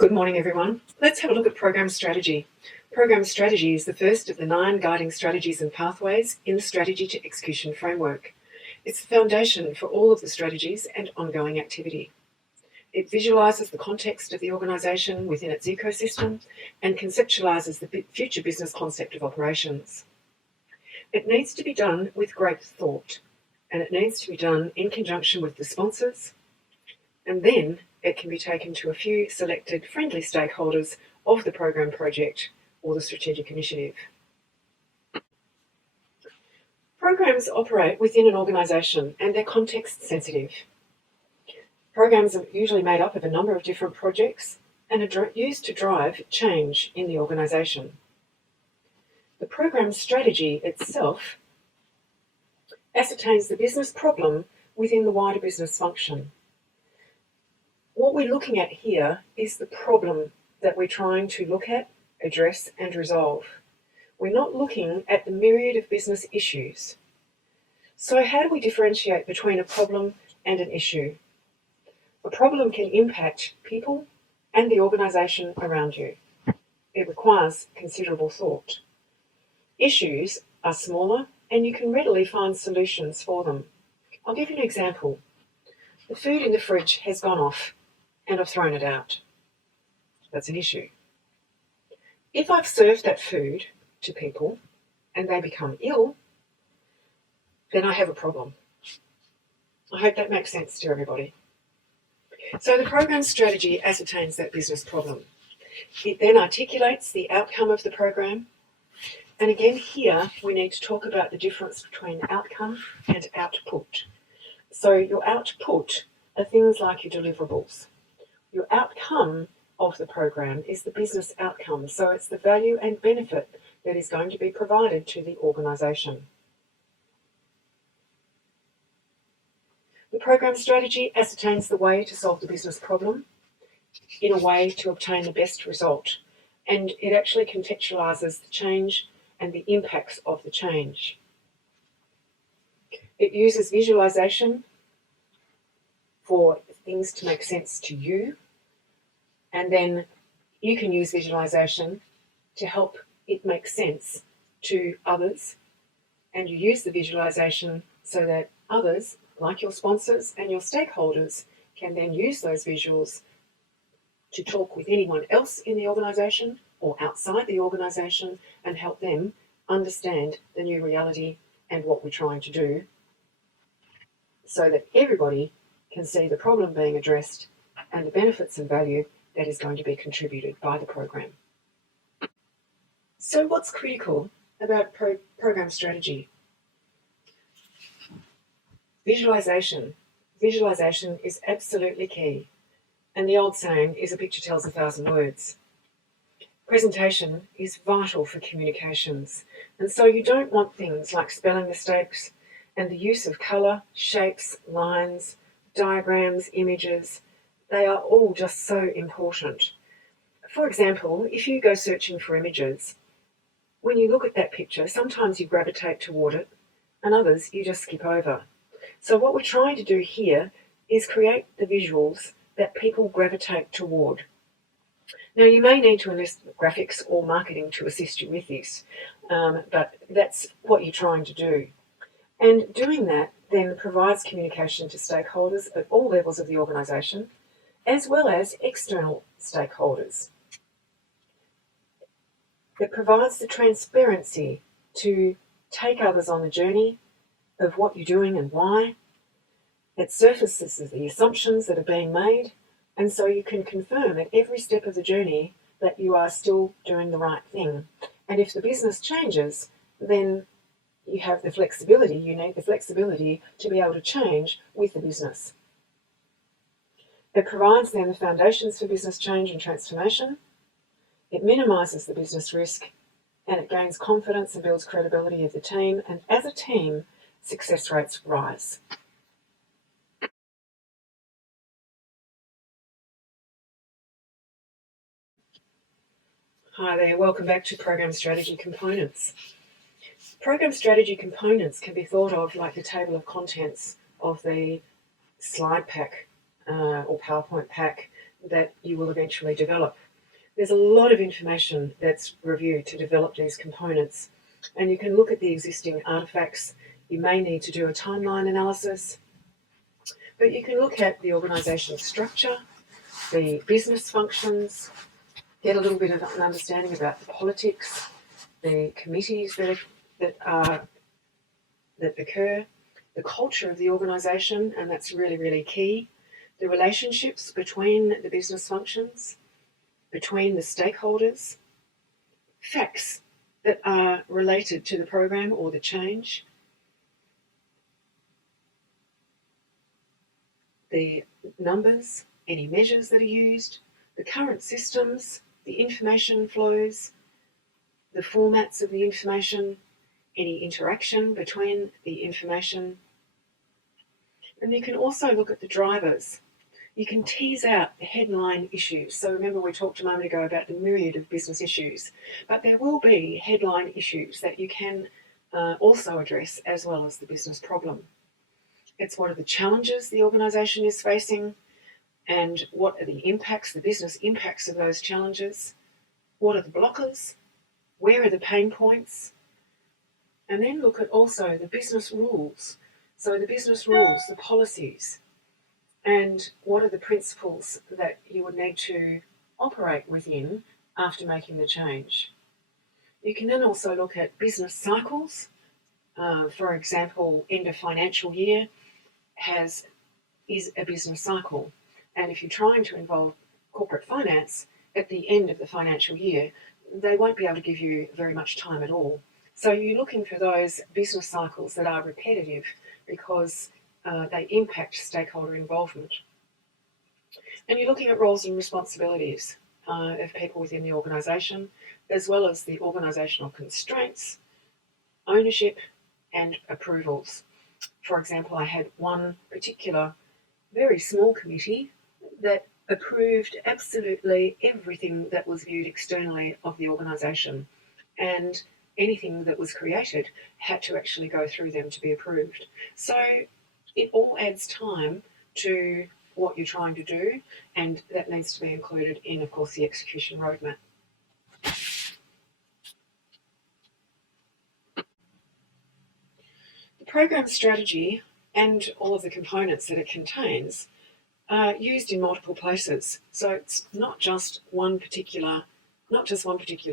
Good morning, everyone. Let's have a look at program strategy. Program strategy is the first of the 9 guiding strategies and pathways in the Strategy to Execution framework. It's the foundation for all of the strategies and ongoing activity. It visualises the context of the organisation within its ecosystem and conceptualises the future business concept of operations. It needs to be done with great thought, and it needs to be done in conjunction with the sponsors, and then it can be taken to a few selected friendly stakeholders of the program project or the strategic initiative. Programs operate within an organisation and they're context sensitive. Programs are usually made up of a number of different projects and are used to drive change in the organisation. The program strategy itself ascertains the business problem within the wider business function. What we're looking at here is the problem that we're trying to look at, address and resolve. We're not looking at the myriad of business issues. So how do we differentiate between a problem and an issue? A problem can impact people and the organisation around you. It requires considerable thought. Issues are smaller and you can readily find solutions for them. I'll give you an example. The food in the fridge has gone off and I've thrown it out. That's an issue. If I've served that food to people and they become ill, then I have a problem. I hope that makes sense to everybody. So the program strategy ascertains that business problem. It then articulates the outcome of the program. And again, here we need to talk about the difference between outcome and output. So your output are things like your deliverables. Your outcome of the program is the business outcome, so it's the value and benefit that is going to be provided to the organisation. The program strategy ascertains the way to solve the business problem in a way to obtain the best result, and it actually contextualises the change and the impacts of the change. It uses visualisation for things to make sense to you, and then you can use visualisation to help it make sense to others, and you use the visualisation so that others, like your sponsors and your stakeholders, can then use those visuals to talk with anyone else in the organisation or outside the organisation and help them understand the new reality and what we're trying to do, so that everybody can see the problem being addressed and the benefits and value that is going to be contributed by the program. So what's critical about program strategy? Visualization. Visualization is absolutely key. And the old saying is a picture tells 1,000 words. Presentation is vital for communications. And so you don't want things like spelling mistakes and the use of colour, shapes, lines, diagrams, images. They are all just so important. For example, if you go searching for images, when you look at that picture, sometimes you gravitate toward it and others you just skip over. So what we're trying to do here is create the visuals that people gravitate toward. Now you may need to enlist graphics or marketing to assist you with this, but that's what you're trying to do. And doing that then provides communication to stakeholders at all levels of the organisation, as well as external stakeholders. It provides the transparency to take others on the journey of what you're doing and why. It surfaces the assumptions that are being made, and so you can confirm at every step of the journey that you are still doing the right thing. And if the business changes, then you have the flexibility, you need the flexibility to be able to change with the business. It provides then the foundations for business change and transformation. It minimises the business risk, and it gains confidence and builds credibility of the team, and as a team, success rates rise. Hi there, welcome back to Program Strategy Components. Program strategy components can be thought of like the table of contents of the slide pack or PowerPoint pack that you will eventually develop. There's a lot of information that's reviewed to develop these components, and you can look at the existing artefacts. You may need to do a timeline analysis, but you can look at the organisation structure, the business functions, get a little bit of an understanding about the politics, the committees that occur, the culture of the organisation, and that's really, really key, the relationships between the business functions, between the stakeholders, facts that are related to the program or the change, the numbers, any measures that are used, the current systems, the information flows, the formats of the information, any interaction between the information. And you can also look at the drivers. You can tease out the headline issues. So remember, we talked a moment ago about the myriad of business issues, but there will be headline issues that you can also address, as well as the business problem. It's what are the challenges the organisation is facing, and what are the impacts, the business impacts of those challenges. What are the blockers? Where are the pain points? And then look at also the business rules. So the business rules, the policies, and what are the principles that you would need to operate within after making the change. You can then also look at business cycles. For example, end of financial year is a business cycle. And if you're trying to involve corporate finance at the end of the financial year, they won't be able to give you very much time at all. So you're looking for those business cycles that are repetitive because they impact stakeholder involvement. And you're looking at roles and responsibilities of people within the organisation, as well as the organisational constraints, ownership, and approvals. For example, I had one particular very small committee that approved absolutely everything that was viewed externally of the organisation, and anything that was created had to actually go through them to be approved. So it all adds time to what you're trying to do, and that needs to be included in, of course, the execution roadmap. The program strategy and all of the components that it contains are used in multiple places. So it's not just one particular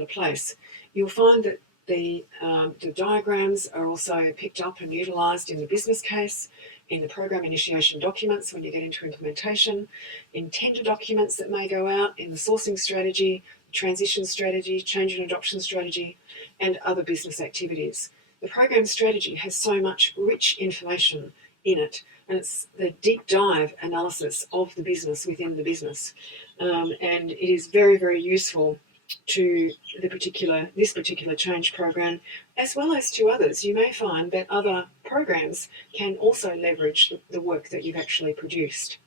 place. You'll find that the diagrams are also picked up and utilised in the business case, in the program initiation documents when you get into implementation, in tender documents that may go out, in the sourcing strategy, transition strategy, change and adoption strategy, and other business activities. The program strategy has so much rich information in it, and it's the deep dive analysis of the business within the business. And it is very, very useful to this particular change program, as well as to others. You may find that other programs can also leverage the work that you've actually produced.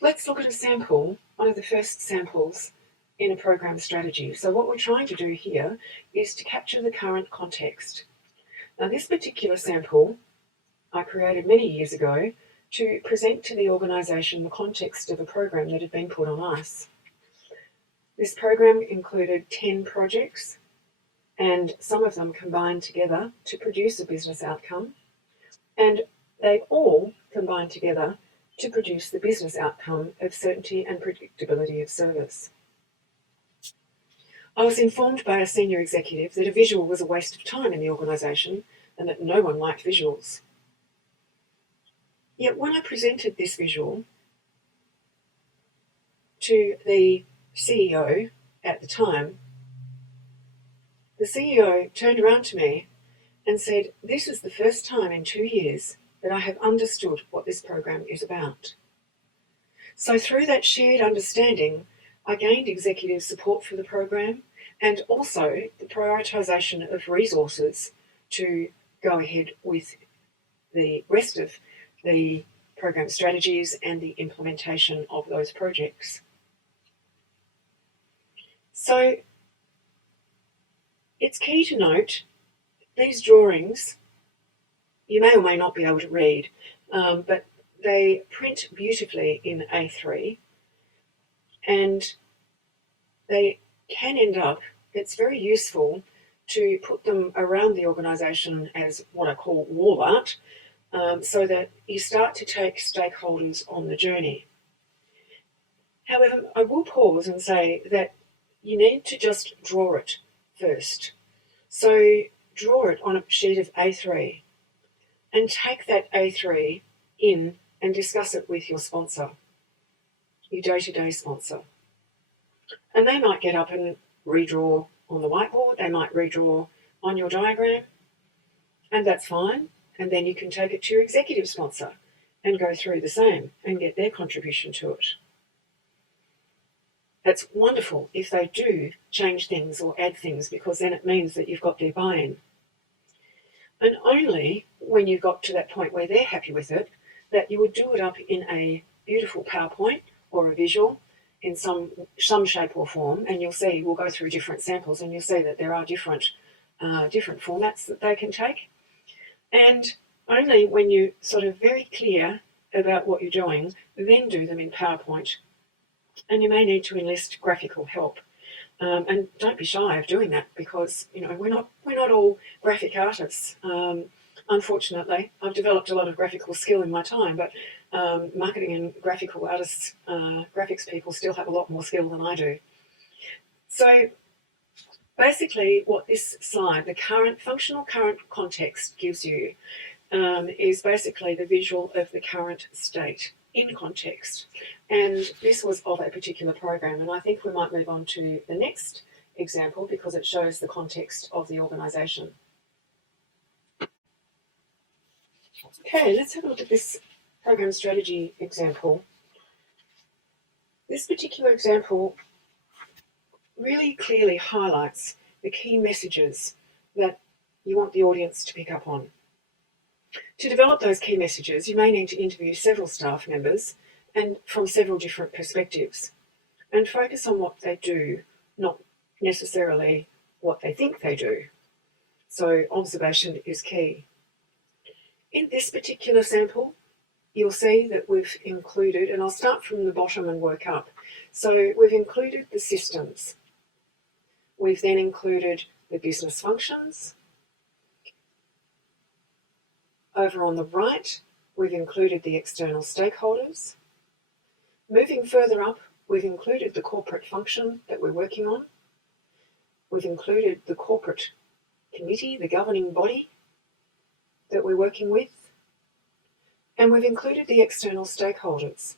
Let's look at a sample, one of the first samples in a program strategy. So what we're trying to do here is to capture the current context. Now, this particular sample I created many years ago to present to the organisation the context of a program that had been put on ice. This program included 10 projects, and some of them combined together to produce a business outcome, and they all combined together to produce the business outcome of certainty and predictability of service. I was informed by a senior executive that a visual was a waste of time in the organisation and that no one liked visuals. Yet when I presented this visual to the CEO at the time, the CEO turned around to me and said, "This is the first time in 2 years that I have understood what this program is about." So through that shared understanding, I gained executive support for the program, and also the prioritisation of resources to go ahead with the rest of the program strategies and the implementation of those projects. So it's key to note these drawings you may or may not be able to read. but they print beautifully in A3, and they can end up, it's very useful to put them around the organisation as what I call wall art, so that you start to take stakeholders on the journey. However, I will pause and say that you need to just draw it first. So draw it on a sheet of A3 and take that A3 in and discuss it with your sponsor, your day-to-day sponsor. And they might get up and redraw on the whiteboard, they might redraw on your diagram, and that's fine. And then you can take it to your executive sponsor and go through the same and get their contribution to it. That's wonderful if they do change things or add things, because then it means that you've got their buy-in. And only when you've got to that point where they're happy with it, that you would do it up in a beautiful PowerPoint or a visual in some shape or form, and you'll see, we'll go through different samples and you'll see that there are different formats that they can take. And only when you're sort of very clear about what you're doing, then do them in PowerPoint. And you may need to enlist graphical help. And don't be shy of doing that, because we're not all graphic artists. Unfortunately, I've developed a lot of graphical skill in my time, but marketing and graphical artists, graphics people still have a lot more skill than I do. So basically what this slide, the functional current context, gives you is basically the visual of the current state in context. And this was of a particular program, and I think we might move on to the next example because it shows the context of the organisation. Okay, let's have a look at this program strategy example. This particular example really clearly highlights the key messages that you want the audience to pick up on. To develop those key messages, you may need to interview several staff members and from several different perspectives, and focus on what they do, not necessarily what they think they do. So observation is key. In this particular sample, you'll see that we've included, and I'll start from the bottom and work up. So we've included the systems. We've then included the business functions. Over on the right, we've included the external stakeholders. Moving further up, we've included the corporate function that we're working on. We've included the corporate committee, the governing body that we're working with. And we've included the external stakeholders.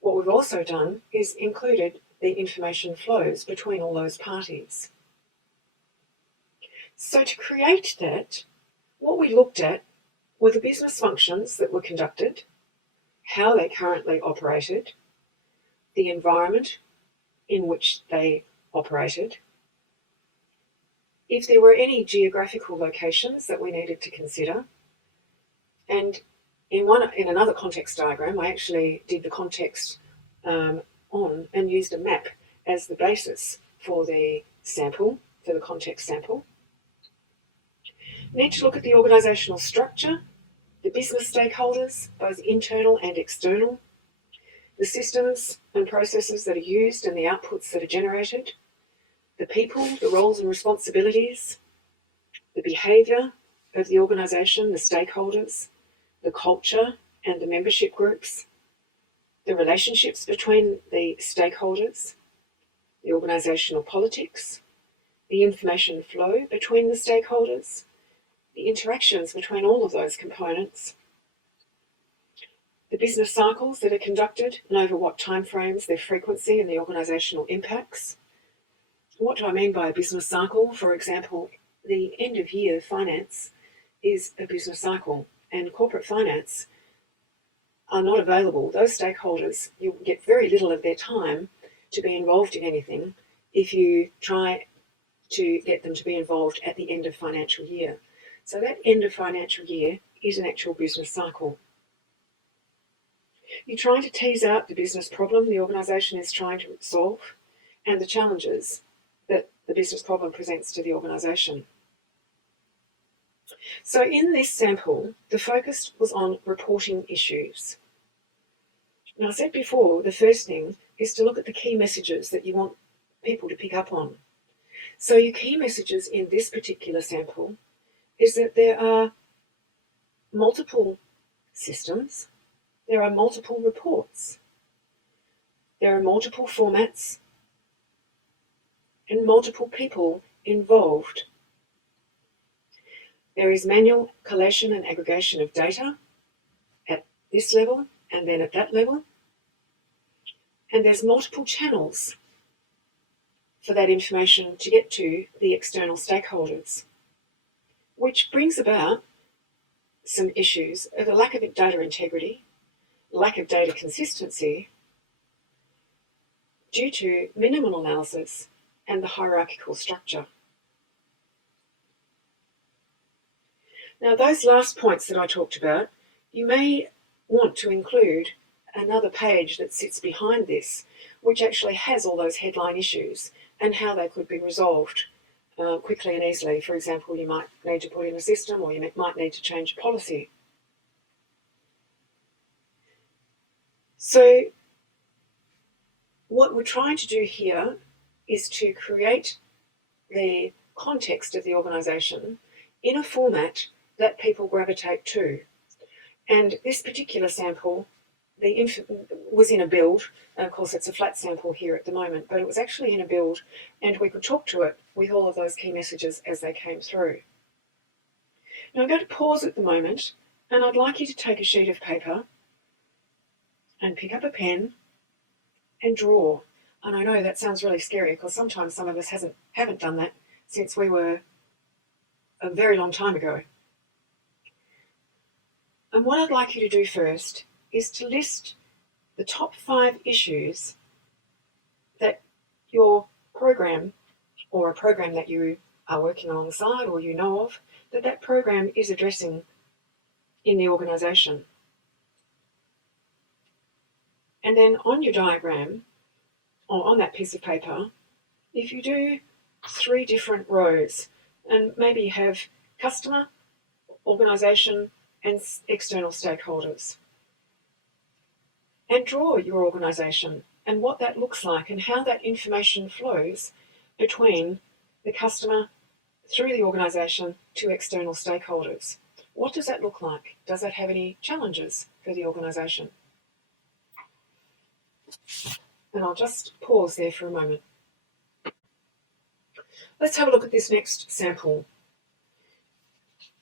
What we've also done is included the information flows between all those parties. So to create that, what we looked at were the business functions that were conducted, how they currently operated, the environment in which they operated, if there were any geographical locations that we needed to consider, and in another context diagram, I actually did the context on and used a map as the basis for the sample, for the context sample. Need to look at the organisational structure, the business stakeholders, both internal and external, the systems and processes that are used and the outputs that are generated, the people, the roles and responsibilities, the behaviour of the organisation, the stakeholders, the culture and the membership groups, the relationships between the stakeholders, the organisational politics, the information flow between the stakeholders, the interactions between all of those components, the business cycles that are conducted and over what timeframes, their frequency and the organisational impacts. What do I mean by a business cycle? For example, the end of year finance is a business cycle, and corporate finance are not available. Those stakeholders, you get very little of their time to be involved in anything if you try to get them to be involved at the end of financial year. So that end of financial year is an actual business cycle. You're trying to tease out the business problem the organisation is trying to solve and the challenges that the business problem presents to the organisation. So in this sample, the focus was on reporting issues. Now, I said before, the first thing is to look at the key messages that you want people to pick up on. So your key messages in this particular sample is that there are multiple systems, there are multiple reports, there are multiple formats, and multiple people involved. There is manual collation and aggregation of data at this level and then at that level. And there's multiple channels for that information to get to the external stakeholders, which brings about some issues of a lack of data integrity, lack of data consistency, due to minimal analysis and the hierarchical structure. Now, those last points that I talked about, you may want to include another page that sits behind this, which actually has all those headline issues and how they could be resolved quickly and easily. For example, you might need to put in a system, or you might need to change a policy. So what we're trying to do here is to create the context of the organisation in a format that people gravitate to. And this particular sample, was in a build. Of course, it's a flat sample here at the moment, but it was actually in a build, and we could talk to it with all of those key messages as they came through. Now I'm going to pause at the moment, and I'd like you to take a sheet of paper and pick up a pen and draw. And I know that sounds really scary, because sometimes some of us haven't done that since we were a very long time ago. And what I'd like you to do first is to list the top 5 issues that your program, or a program that you are working alongside or you know of, that program is addressing in the organisation. And then on your diagram, or on that piece of paper, if you do 3 different rows, and maybe you have customer, organisation, and external stakeholders, and draw your organisation and what that looks like and how that information flows between the customer through the organisation to external stakeholders. What does that look like? Does that have any challenges for the organisation? And I'll just pause there for a moment. Let's have a look at this next sample.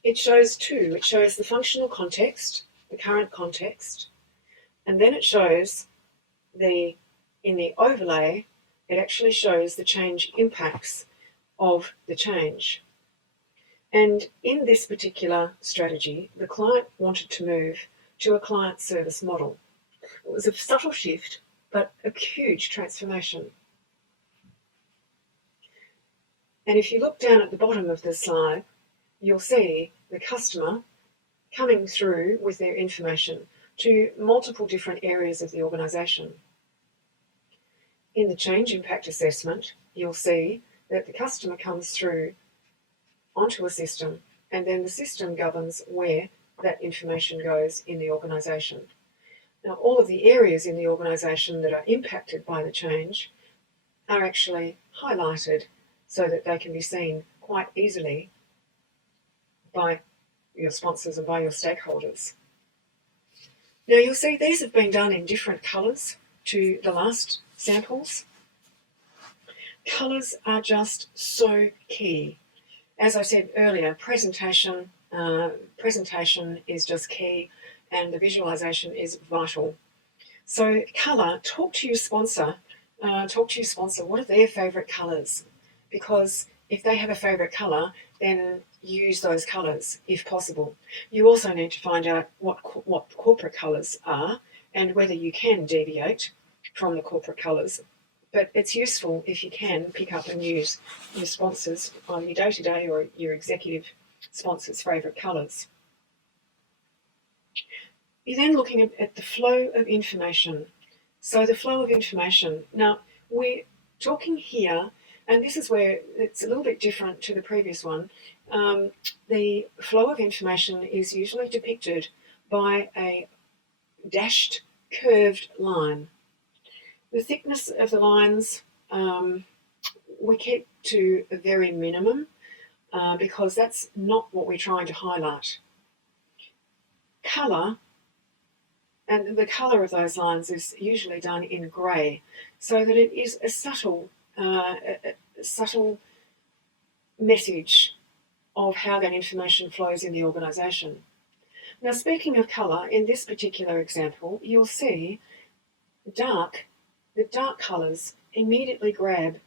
It shows 2. It shows the functional context, the current context, and then it shows in the overlay, it actually shows the change impacts of the change. And in this particular strategy, the client wanted to move to a client service model. It was a subtle shift, but a huge transformation. And if you look down at the bottom of the slide, you'll see the customer coming through with their information to multiple different areas of the organisation. In the change impact assessment, you'll see that the customer comes through onto a system, and then the system governs where that information goes in the organisation. Now, all of the areas in the organisation that are impacted by the change are actually highlighted so that they can be seen quite easily by your sponsors and by your stakeholders. Now, you'll see these have been done in different colours to the last samples. Colours are just so key. As I said earlier, presentation is just key, and the visualisation is vital. So colour, talk to your sponsor. What are their favourite colours? Because if they have a favourite colour, then use those colours if possible. You also need to find out what corporate colours are and whether you can deviate from the corporate colours. But it's useful if you can pick up and use your sponsors on your day-to-day or your executive sponsors' favourite colours. You're then looking at the flow of information. So the flow of information. Now, we're talking here And this is where it's a little bit different to the previous one. The flow of information is usually depicted by a dashed, curved line. The thickness of the lines we keep to a very minimum because that's not what we're trying to highlight. Colour, and the colour of those lines is usually done in grey, so that it is a subtle message of how that information flows in the organisation. Now, speaking of colour, in this particular example, you'll see the dark colours immediately grab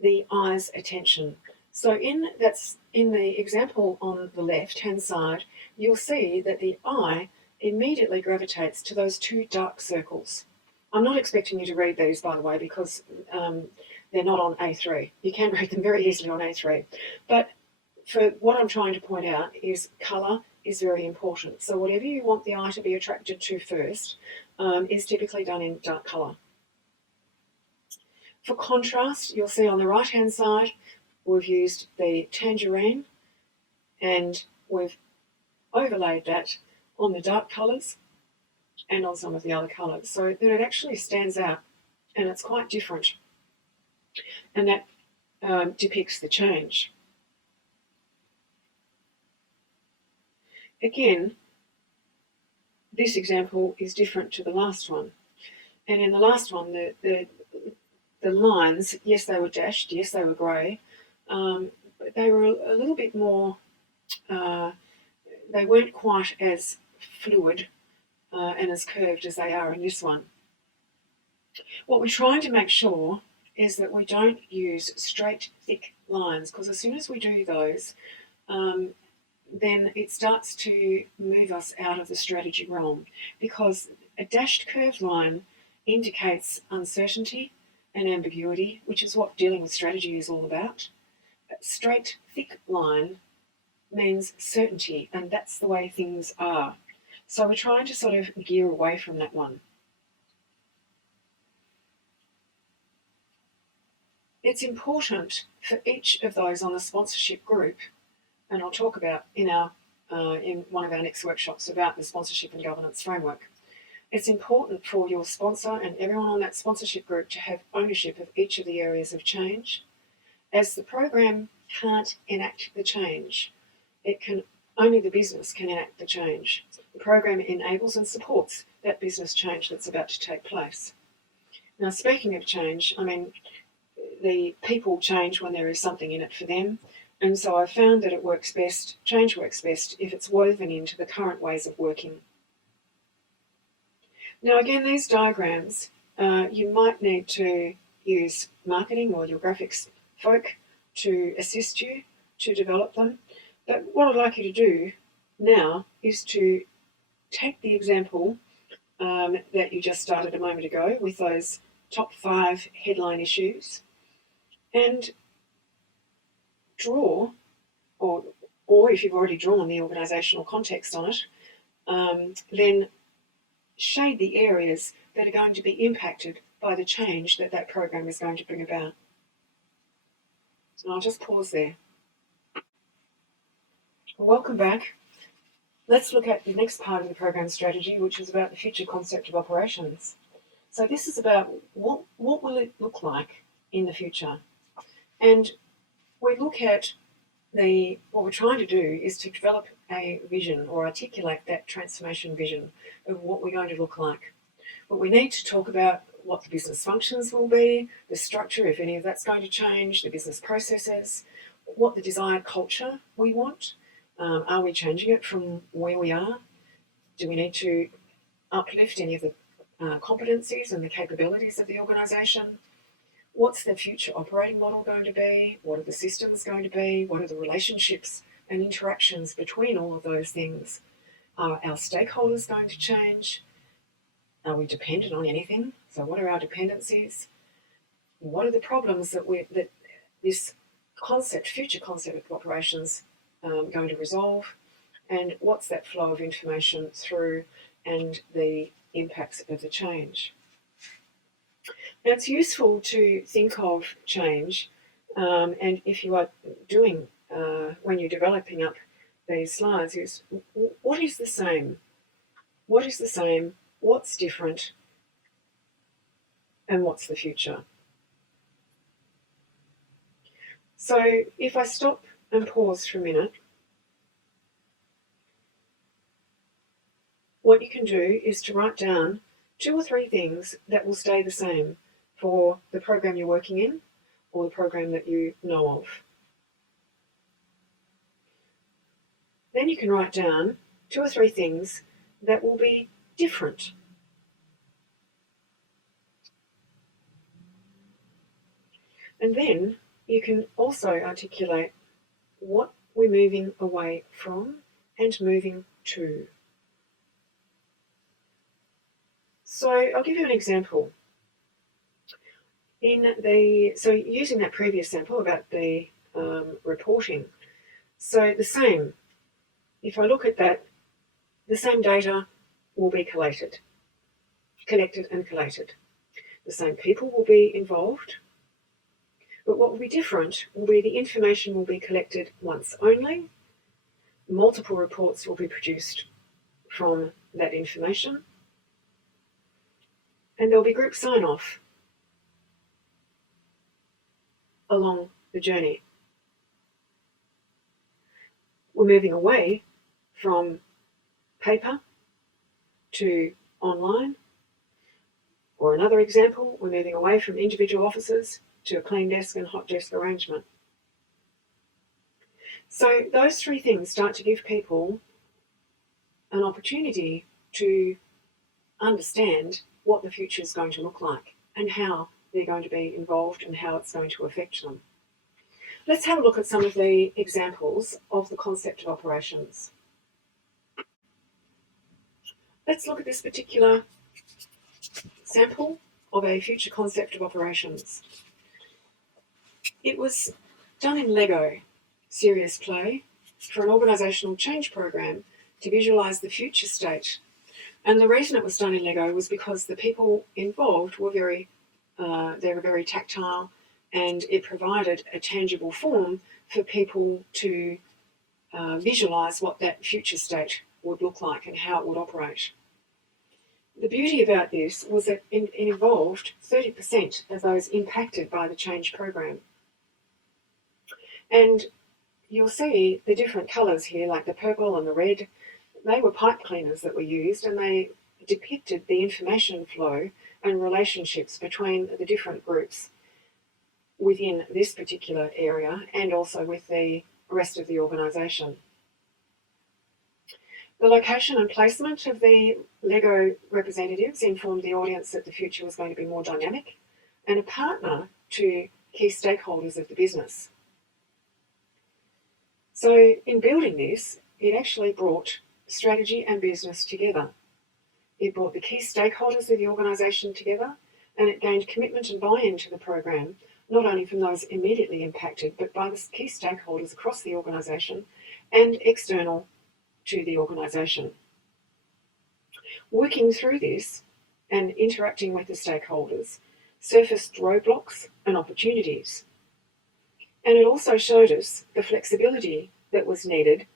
the eye's attention. So in the example on the left-hand side, you'll see that the eye immediately gravitates to those two dark circles. I'm not expecting you to read these, by the way, because they're not on A3. You can read them very easily on A3. But for what I'm trying to point out is colour is very important. So whatever you want the eye to be attracted to first is typically done in dark colour. For contrast, you'll see on the right-hand side, we've used the tangerine and we've overlaid that on the dark colours and on some of the other colours, so that it actually stands out and it's quite different. And that depicts the change. Again, this example is different to the last one. And in the last one, the lines, yes, they were dashed, yes, they were grey, but they were a little bit more, they weren't quite as fluid and as curved as they are in this one. What we're trying to make sure is that we don't use straight, thick lines, because as soon as we do those, then it starts to move us out of the strategy realm, because a dashed curved line indicates uncertainty and ambiguity, which is what dealing with strategy is all about. A straight, thick line means certainty, and that's the way things are. So we're trying to sort of gear away from that one. It's important for each of those on the sponsorship group, and I'll talk about in one of our next workshops about the sponsorship and governance framework. It's important for your sponsor and everyone on that sponsorship group to have ownership of each of the areas of change, as the program can't enact the change. Only the business can enact the change. The program enables and supports that business change that's about to take place. Now, speaking of change, I mean, the people change when there is something in it for them, and so I've found that change works best if it's woven into the current ways of working. Now, again, these diagrams, you might need to use marketing or your graphics folk to assist you to develop them. But what I'd like you to do now is to take the example that you just started a moment ago with those top 5 headline issues and draw, or if you've already drawn the organisational context on it, then shade the areas that are going to be impacted by the change that program is going to bring about. And I'll just pause there. Welcome back. Let's look at the next part of the program strategy, which is about the future concept of operations. So this is about what will it look like in the future. And we look at what we're trying to do is to develop a vision or articulate that transformation vision of what we're going to look like. But we need to talk about what the business functions will be, the structure, if any of that's going to change, the business processes, what the desired culture we want. Are we changing it from where we are? Do we need to uplift any of the competencies and the capabilities of the organisation? What's the future operating model going to be? What are the systems going to be? What are the relationships and interactions between all of those things? Are our stakeholders going to change? Are we dependent on anything? So what are our dependencies? What are the problems that this future concept of operations going to resolve? And what's that flow of information through and the impacts of the change? Now, it's useful to think of change And if you are doing, when you're developing up these slides, is what is the same? What is the same? What's different? And what's the future? So if I stop and pause for a minute, what you can do is to write down 2 or 3 things that will stay the same for the program you're working in or the program that you know of. Then you can write down 2 or 3 things that will be different. And then you can also articulate what we're moving away from and moving to. So I'll give you an example. So using that previous sample about the reporting, so the same, if I look at that, the same data will be collected and collated. The same people will be involved, but what will be different will be the information will be collected once only, multiple reports will be produced from that information, and there'll be group sign-off along the journey. We're moving away from paper to online, or another example, we're moving away from individual offices to a clean desk and hot desk arrangement. So those 3 things start to give people an opportunity to understand what the future is going to look like and how they're going to be involved and how it's going to affect them. Let's have a look at some of the examples of the concept of operations. Let's look at this particular sample of a future concept of operations. It was done in Lego serious play for an organisational change program to visualise the future state. And the reason it was done in Lego was because the people involved were very tactile, and it provided a tangible form for people to visualise what that future state would look like and how it would operate. The beauty about this was that it involved 30% of those impacted by the change program. And you'll see the different colours here, like the purple and the red. They were pipe cleaners that were used, and they depicted the information flow and relationships between the different groups within this particular area and also with the rest of the organisation. The location and placement of the Lego representatives informed the audience that the future was going to be more dynamic and a partner to key stakeholders of the business. So in building this, it actually brought strategy and business together. It brought the key stakeholders of the organisation together, and it gained commitment and buy-in to the program, not only from those immediately impacted, but by the key stakeholders across the organisation and external to the organisation. Working through this and interacting with the stakeholders surfaced roadblocks and opportunities. And it also showed us the flexibility that was needed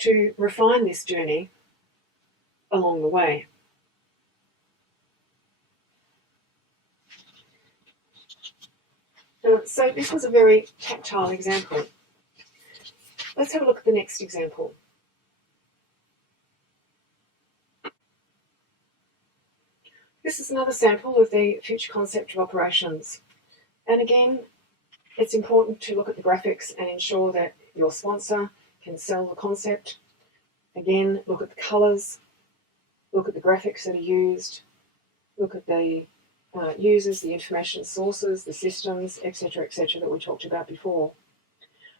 to refine this journey along the way. So this was a very tactile example. Let's have a look at the next example. This is another sample of the future concept of operations. And again, it's important to look at the graphics and ensure that your sponsor can sell the concept. Again, look at the colours, look at the graphics that are used, look at the users, the information sources, the systems, etc., that we talked about before.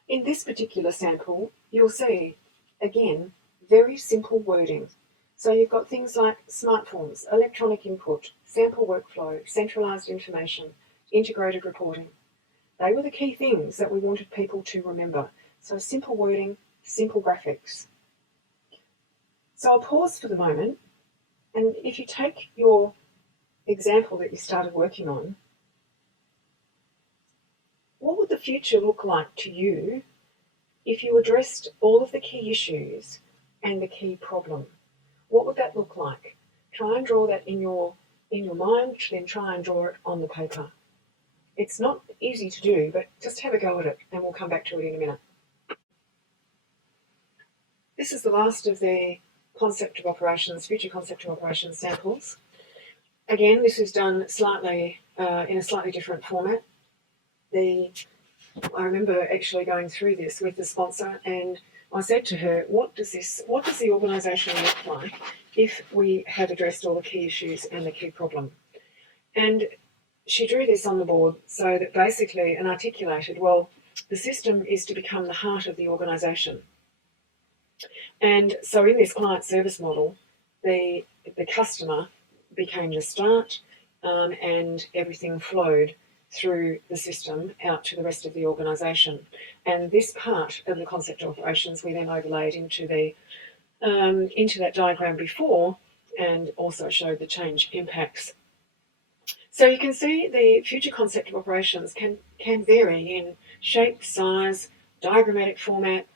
In this particular sample, you'll see, again, very simple wording. So you've got things like smart forms, electronic input, sample workflow, centralised information, integrated reporting. They were the key things that we wanted people to remember. So simple wording, simple graphics. So I'll pause for the moment, and if you take your example that you started working on, what would the future look like to you if you addressed all of the key issues and the key problem? What would that look like? Try and draw that in your mind, then try and draw it on the paper. It's not easy to do, but just have a go at it, and we'll come back to it in a minute. This is the last of the concept of operations, future concept of operations samples. Again, this is done slightly in a slightly different format. I remember actually going through this with the sponsor, and I said to her, what does the organisation look like if we have addressed all the key issues and the key problem? And she drew this on the board so that basically, and articulated, well, the system is to become the heart of the organisation. And so in this client service model, the customer became the start, and everything flowed through the system out to the rest of the organisation. And this part of the concept of operations we then overlaid into that diagram before, and also showed the change impacts. So you can see the future concept of operations can vary in shape, size, diagrammatic format,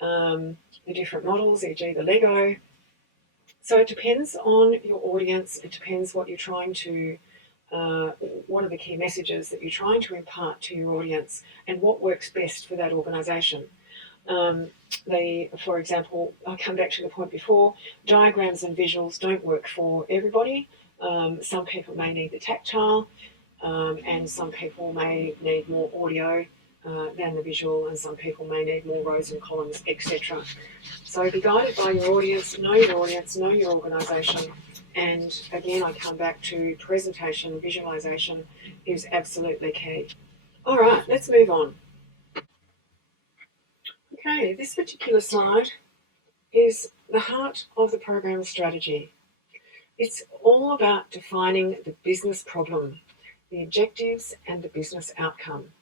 the different models, e.g. the Lego. So it depends on your audience, it depends what you're trying to, what are the key messages that you're trying to impart to your audience, and what works best for that organisation. For example, I'll come back to the point before, diagrams and visuals don't work for everybody. Some people may need the tactile, and some people may need more audio than the visual, and some people may need more rows and columns, etc. So be guided by your audience, know your organisation, and again I come back to presentation, visualisation is absolutely key. All right, let's move on. Okay, this particular slide is the heart of the program strategy. It's all about defining the business problem, the objectives, and the business outcome.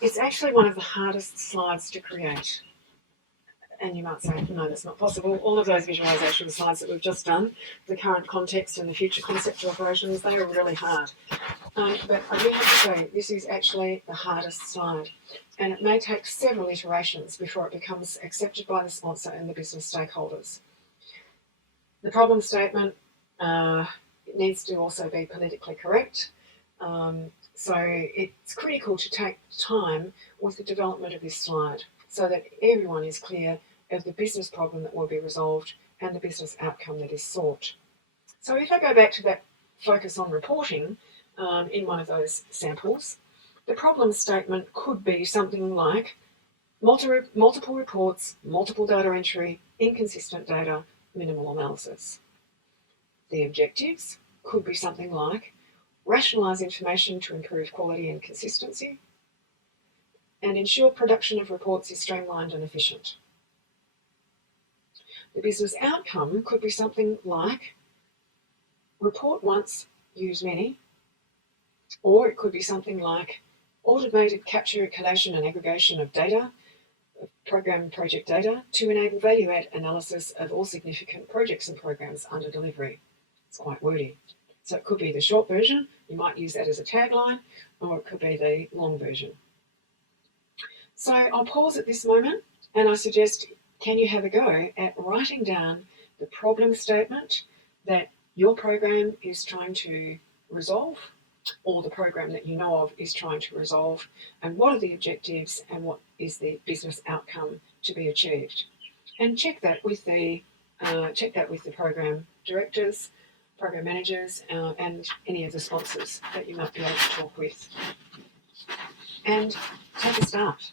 It's actually one of the hardest slides to create. And you might say, no, that's not possible. All of those visualisation slides that we've just done, the current context and the future concept of operations, they are really hard. But I do have to say, this is actually the hardest slide. And it may take several iterations before it becomes accepted by the sponsor and the business stakeholders. The problem statement needs to also be politically correct. So it's critical to take time with the development of this slide so that everyone is clear of the business problem that will be resolved and the business outcome that is sought. So if I go back to that focus on reporting in one of those samples, the problem statement could be something like multiple reports, multiple data entry, inconsistent data, minimal analysis. The objectives could be something like rationalise information to improve quality and consistency, and ensure production of reports is streamlined and efficient. The business outcome could be something like report once, use many, or it could be something like automated capture, collation and aggregation of data, program and project data, to enable value-add analysis of all significant projects and programs under delivery. It's quite wordy. So it could be the short version, you might use that as a tagline, or it could be the long version. So I'll pause at this moment and I suggest, can you have a go at writing down the problem statement that your program is trying to resolve, or the program that you know of is trying to resolve, and what are the objectives and what is the business outcome to be achieved. And check that with the program directors, program managers, and any of the sponsors that you might be able to talk with. And take a start.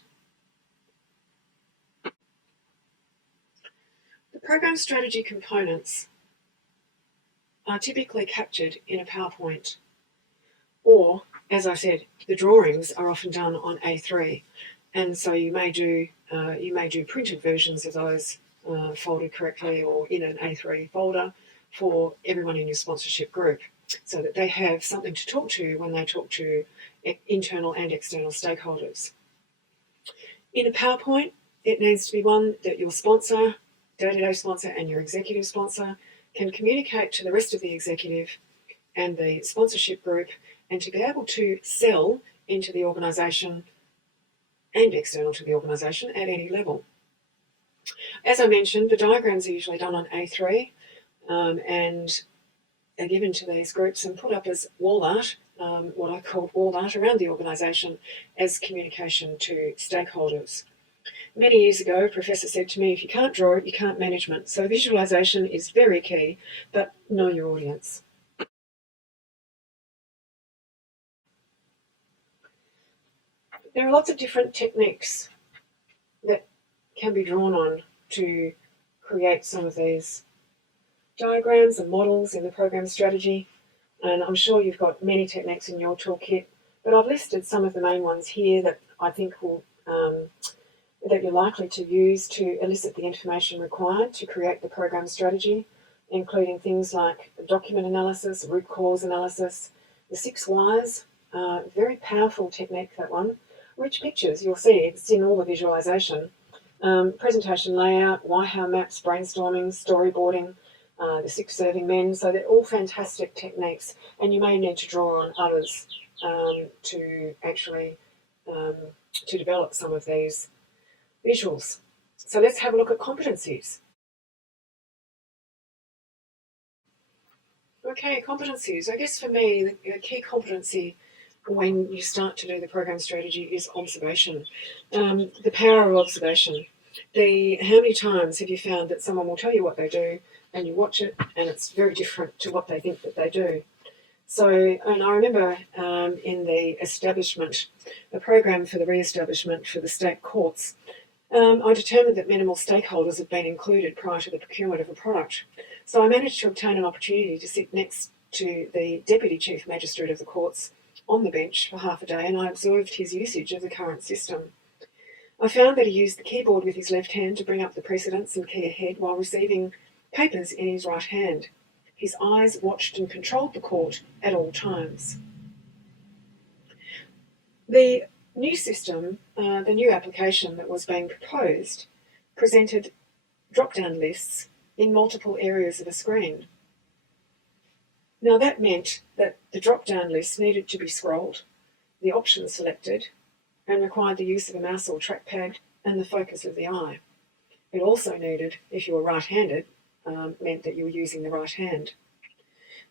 The program strategy components are typically captured in a PowerPoint, or, as I said, the drawings are often done on A3, and so you may do printed versions of those folded correctly or in an A3 folder for everyone in your sponsorship group, so that they have something to talk to when they talk to internal and external stakeholders. In a PowerPoint, it needs to be one that your sponsor, day-to-day sponsor, and your executive sponsor can communicate to the rest of the executive and the sponsorship group, and to be able to sell into the organisation and external to the organisation at any level. As I mentioned, the diagrams are usually done on A3 and are given to these groups and put up as wall art, what I call wall art around the organisation as communication to stakeholders. Many years ago, a professor said to me, if you can't draw it, you can't management. So visualisation is very key, but know your audience. There are lots of different techniques that can be drawn on to create some of these diagrams and models in the program strategy. And I'm sure you've got many techniques in your toolkit, but I've listed some of the main ones here that I think will that you're likely to use to elicit the information required to create the program strategy, including things like document analysis, root cause analysis, the 6 whys, very powerful technique, that one. Rich pictures, you'll see, it's in all the visualisation. Presentation layout, why, how maps, brainstorming, storyboarding, the 6 serving men. So they're all fantastic techniques, and you may need to draw on others to actually to develop some of these visuals. So let's have a look at competencies. Okay, competencies. I guess for me, the key competency when you start to do the program strategy is observation. The power of observation. How many times have you found that someone will tell you what they do and you watch it and it's very different to what they think that they do? So, and I remember in the establishment, the program for the re-establishment for the state courts, I determined that minimal stakeholders had been included prior to the procurement of a product. So I managed to obtain an opportunity to sit next to the Deputy Chief Magistrate of the courts on the bench for half a day, and I observed his usage of the current system. I found that he used the keyboard with his left hand to bring up the precedents and key ahead while receiving papers in his right hand. His eyes watched and controlled the court at all times. The new system, the new application that was being proposed, presented drop-down lists in multiple areas of a screen. Now that meant that the drop-down list needed to be scrolled, the options selected, and required the use of a mouse or trackpad and the focus of the eye. It also needed, if you were right-handed, meant that you were using the right hand.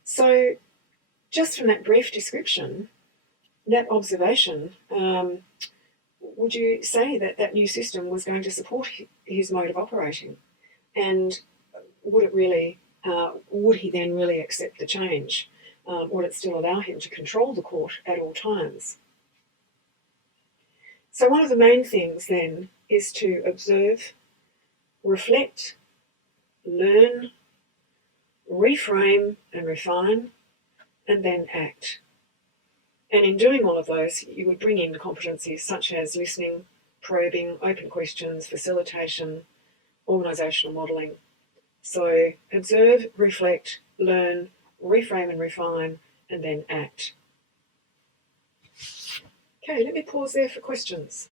So just from that brief description, that observation, would you say that that new system was going to support his mode of operating? And would he then really accept the change? Would it still allow him to control the court at all times? So one of the main things then is to observe, reflect, learn, reframe and refine, and then act. And in doing all of those, you would bring in competencies such as listening, probing, open questions, facilitation, organisational modelling. So observe, reflect, learn, reframe and refine, and then act. Okay, let me pause there for questions.